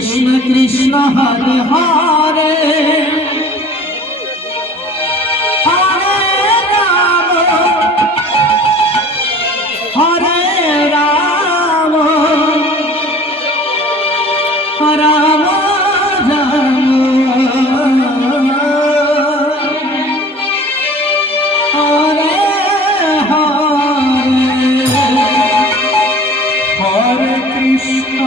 Krishna Krishna Hare Hare Hare Ram Hare Ram Ram Ram Hare Hare Hare Krishna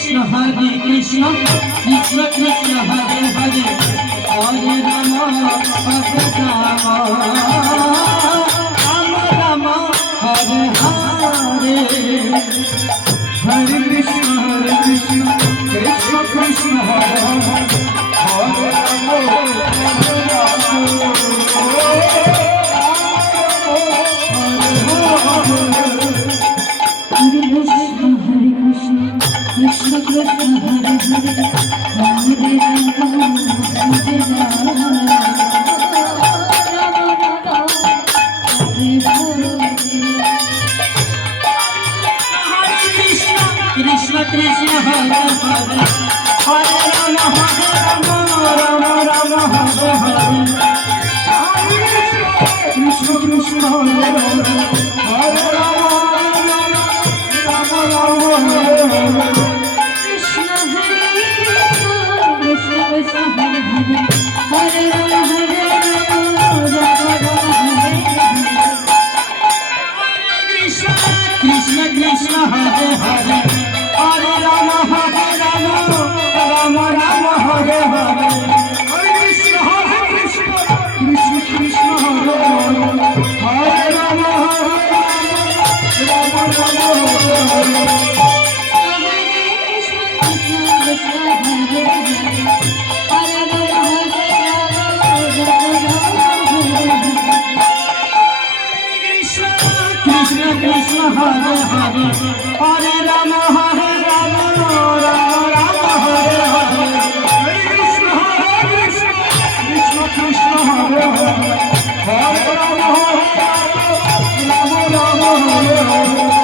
Krishna Krishna Krishna Hare Hare Hare Ram Ram Ram Hare Hare Hare Krishna Krishna Krishna Hare Hare Ram Krishna Krishna Hare Hare Hare Krishna Krishna Hare Hare Hare Rama Rama Rama Hare Hare Krishna Krishna Hare Hare Hare Rama Krishna Krishna Hare Hare Hare Rama Rama Rama Hare Hare Hare Krishna Krishna Krishna Hare Hare Hare Rama Rama Rama Krishna Krishna Hare Hare Hare Rama Rama Rama Hare Hare Hare Krishna Krishna Krishna Hare Hare Hare Rama Rama Rama Hare Hare Krishna Krishna Hare Hare Rama Rama Hare Hare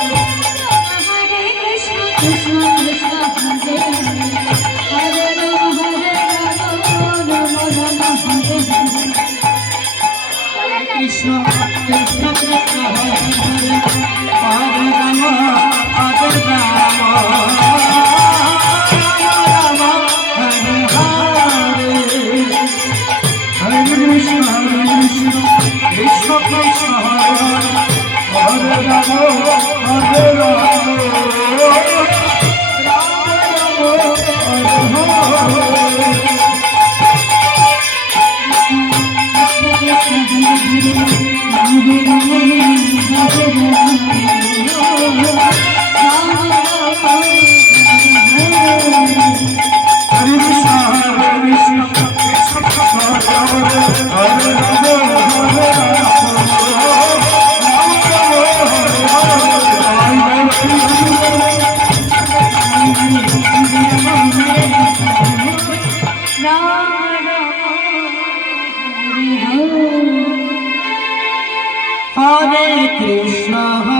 Krishna Krishna Krishna Hare Hare Hare Rama Hare Rama Rama Hare Hare Hare Krishna Krishna Krishna Hare Hare Hare Rama Hare Rama Hare Krishna